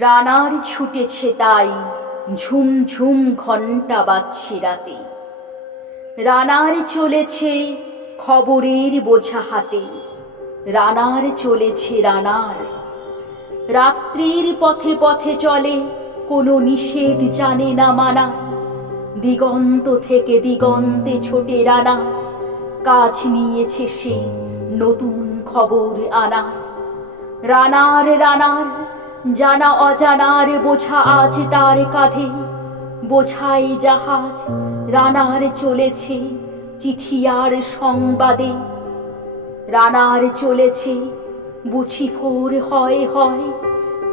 রানার ছুটেছে তাই ঝুম ঝুম ঘণ্টা বাজছে রাতে। রানার চলেছে খবরের বোঝা হাতে। রানার চলেছে রানার। রাত্রির পথে পথে চলে, কোনো নিষেধ জানে না মানা। দিগন্ত থেকে দিগন্তে ছোটে রানা। কাজ নিয়েছে সে নতুন খবর আনার রানার রানার জানা অজানার বোঝা আজ তার কাঁধে। বোঝাই জাহাজ, রানার চলেছে চিঠি আর সংবাদে। রানার চলেছে বুঝি ভোর হয় হয়,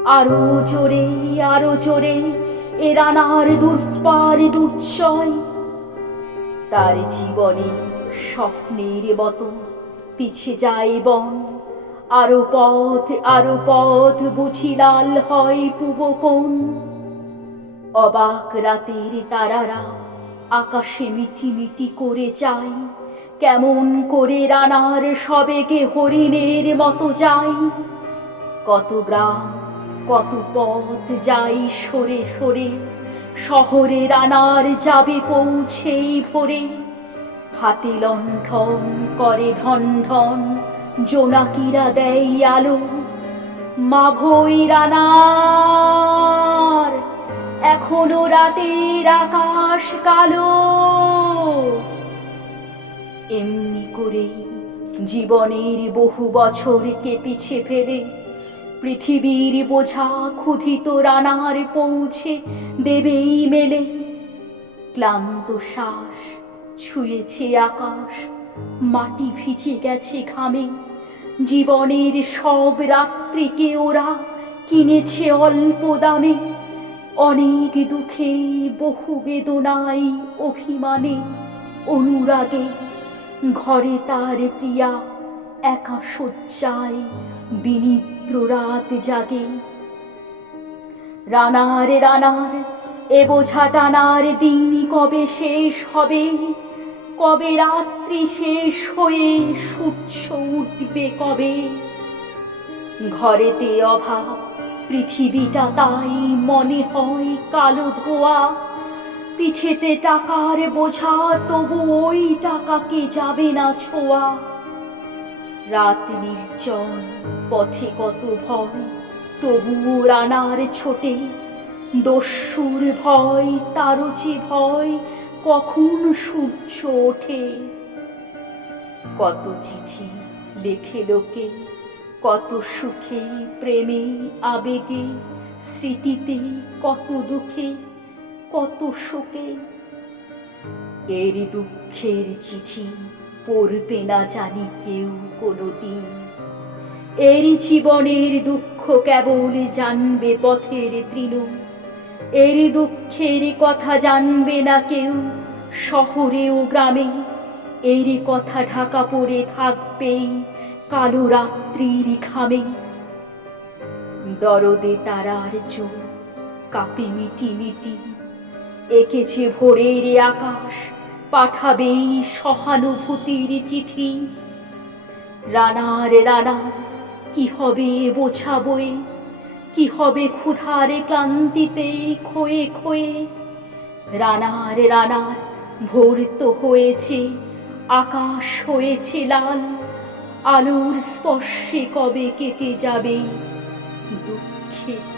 আরও জোরে আরও জোরে, এ রানার দুর্পার দুর্জয়। তার জীবনে স্বপ্নের মতো পিছে যায় বন আরও পথ আরও পথ বুঝি লাল হয় পূব কোন অবাক রাতের তারারা আকাশে মিটি মিটি করে যায়। কেমন করে রানার সবেগে হরিণের মতো যাই কত গ্রাম, কত পথ যাই সরে সরে, শহরে রানার যাবে পৌঁছেই ভরে। হাতে লণ্ঠন করে ঢন ঢন জোনাকিরা দেয় আলো রানার এখনও রাতের আকাশ কালো। এমনি করে জীবনের বহু বছরকে পিছে ফেলে। পৃথিবীর বোঝা ক্ষুধিত রানার পৌঁছে দেবেই মেলে। ক্লান্ত শ্বাস ছুঁয়েছে আকাশ মাটি ভিজে গেছে ঘামে। জীবনের সব রাত্রিকে ওরা কিনেছে অল্প দামে। অনেক দুঃখে, বহু বেদনায় অভিমানে। অনুরাগে ঘরে তার প্রিয়া একা শয্যায় বিনিদ্র রাত জাগে। রানার রানার, এ বোঝা টানার দিন কবে শেষ হবে? কবে রাত্রি শেষ হয়ে সূর্য উঠবে কবে? ঘরেতে অভাব, পৃথিবীটা তাই মনে হয় কালো ধোয়া। পিঠেতে টাকার বোঝা, তবু ওই টাকাকে যাবে না ছোঁয়া। রাত নির্জন, পথে কত ভয়, তবুও রানার ছোটে। দস্যুর ভয়, তারও যে ভয় কখন সূর্য ওঠে? কত চিঠি লেখে লোকে, কত সুখে, প্রেমে, আবেগে, স্মৃতিতে কত দুঃখে, কত শোকে। এর দুঃখের চিঠি পড়বে না জানি কেউ কোনো দিন এর জীবনের দুঃখ কেবল জানবে পথের তৃণ। এর দুঃখের কথা জানবে না কেউ। শহরে ও গ্রামে এর কথা ঢাকা পড়ে থাকবেই, কালো রাত্রির খামে দরদে তারার চোখ কাপে মিটি মিটি, এঁকেছে ভোরের আকাশ, পাঠাবেই সহানুভূতির চিঠি। রানার রানার কি হবে বোঝাবই কি হবে ক্ষুধারে ক্লান্তিতে খয়ে খোয়ে রানার রানার, ভোর তো হয়েছে, আকাশ হয়েছে লাল, আলোর স্পর্শে কবে কেটে যাবে? দুঃখে